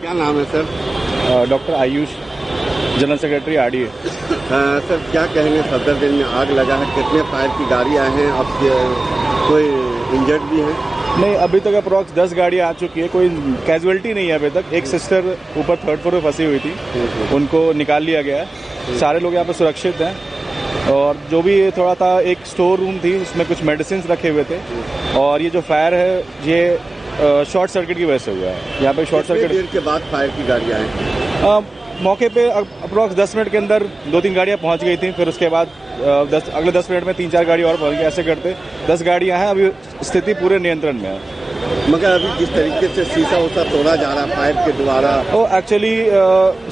क्या नाम है sir? Doctor Ayush, general secretary RDA. Sir क्या कहेंगे, सफदरजंग में आग लगा है, कितने फायर की गाड़ियाँ हैं, अब कोई इंजर्ड भी है? नहीं, अभी तक अप्रॉक्स 10 गाड़ियाँ आ चुकी है, कोई कैजुअलिटी नहीं है अभी तक। एक सिस्टर ऊपर 3rd फ्लोर पे फंसी हुई थी, उनको निकाल लिया गया है। सारे लोग यहाँ पे सुरक्षित हैं। और जो भी थोड़ा था, एक स्टोर रूम थी उसमें कुछ मेडिसिन रखे हुए थे। और ये जो फायर है ये शॉर्ट सर्किट की वजह से हुआ है। यहाँ पे शॉर्ट सर्किट देर के बाद फायर की गाड़ियाँ हैं? मौके पे अप्रॉक्स 10 मिनट के अंदर 2-3 गाड़ियाँ पहुँच गई थी। फिर उसके बाद अगले 10 मिनट में 3-4 गाड़ी और पहुँच गई। ऐसे करते 10 गाड़ियाँ हैं। अभी स्थिति पूरे नियंत्रण में है। मगर अभी जिस तरीके से शीशा उसा तोड़ा जा रहा है फायर के द्वारा, तो एक्चुअली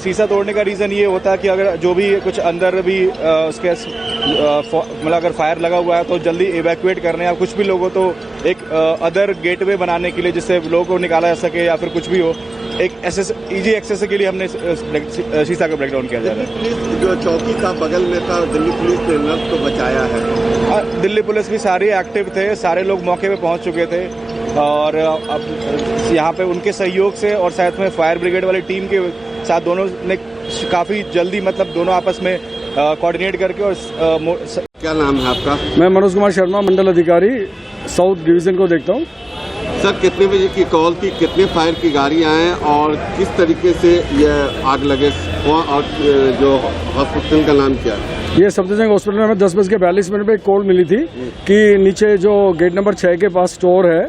शीशा तोड़ने का रीज़न ये होता है कि अगर जो भी कुछ अंदर भी उसके मतलब अगर फायर लगा हुआ है तो जल्दी इवैक्यूएट करने या कुछ भी लोगों तो एक अदर गेटवे बनाने के लिए जिससे लोगों को निकाला जा सके या फिर कुछ भी हो, एक इजी एक्सेस के लिए हमने शीशा का ब्रेकडाउन किया जा रहा है। पुलिस जो चौकी का बगल में था, दिल्ली पुलिस ने नर्स को बचाया है। दिल्ली पुलिस भी सारे एक्टिव थे, सारे लोग मौके पे पहुंच चुके थे। और अब यहाँ पे उनके सहयोग से और साथ में फायर ब्रिगेड वाली टीम के साथ दोनों ने काफ़ी जल्दी मतलब दोनों आपस में कोऑर्डिनेट करके। और क्या नाम है आपका? मैं मनोज कुमार शर्मा, मंडल अधिकारी साउथ डिवीजन को देखता हूँ। सर कितने बजे की कॉल थी, कितने फायर की गाड़ियाँ हैं और किस तरीके से यह आग लगे, और जो हॉस्पिटल का नाम क्या है? ये सफदरजंग हॉस्पिटल में हमें 10:42 पे एक कॉल मिली थी कि नीचे जो गेट नंबर 6 के पास स्टोर है,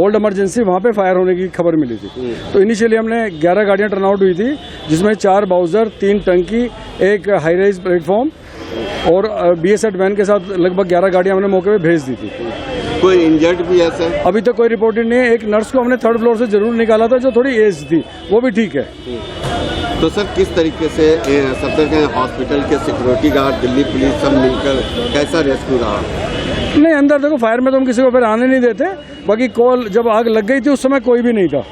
ओल्ड इमरजेंसी, वहाँ पे फायर होने की खबर मिली थी। तो इनिशियली हमने 11 गाड़ियाँ टर्न आउट हुई थी, जिसमें 4 बाउजर, 3 टंकी, एक हाई राइज प्लेटफॉर्म और BSAT वैन के साथ लगभग 11 गाड़ियाँ हमने मौके पे भेज दी थी। कोई इंजर्ड भी है सर? अभी तक कोई रिपोर्टेड नहीं है। एक नर्स को हमने 3rd फ्लोर से जरूर निकाला था जो थोड़ी एज थी, वो भी ठीक है। तो सर किस तरीके से सफदरजंग हॉस्पिटल के सिक्योरिटी गार्ड, दिल्ली पुलिस सब मिलकर कैसा रेस्क्यू रहा? नहीं, अंदर देखो फायर में तो हम किसी को फिर आने नहीं देते। बाकी कॉल जब आग लग गई थी उस समय कोई भी नहीं था।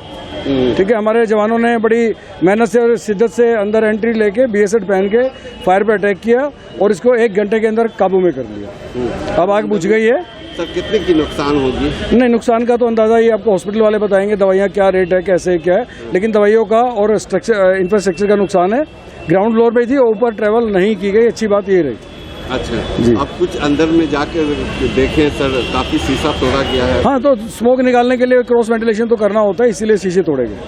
ठीक है, हमारे जवानों ने बड़ी मेहनत से और शिद्दत से अंदर एंट्री लेके BSAT पहन के फायर पे अटैक किया और इसको 1 घंटे के अंदर काबू में कर लिया। अब आग बुझ गई है। सर कितने की नुकसान होगी? नहीं, नुकसान का तो अंदाजा ये आपको हॉस्पिटल वाले बताएंगे, दवाइयाँ क्या रेट है, कैसे क्या है। लेकिन दवाइयों का और इंफ्रास्ट्रक्चर का नुकसान है। ग्राउंड फ्लोर पे थी, ऊपर ट्रेवल नहीं की गई, अच्छी बात ये रही। अच्छा जी। अब कुछ अंदर में जाके देखें सर, काफी शीशा तोड़ा गया है। हाँ, तो स्मोक निकालने के लिए क्रॉस वेंटिलेशन तो करना होता है, इसीलिए शीशे तोड़े गए।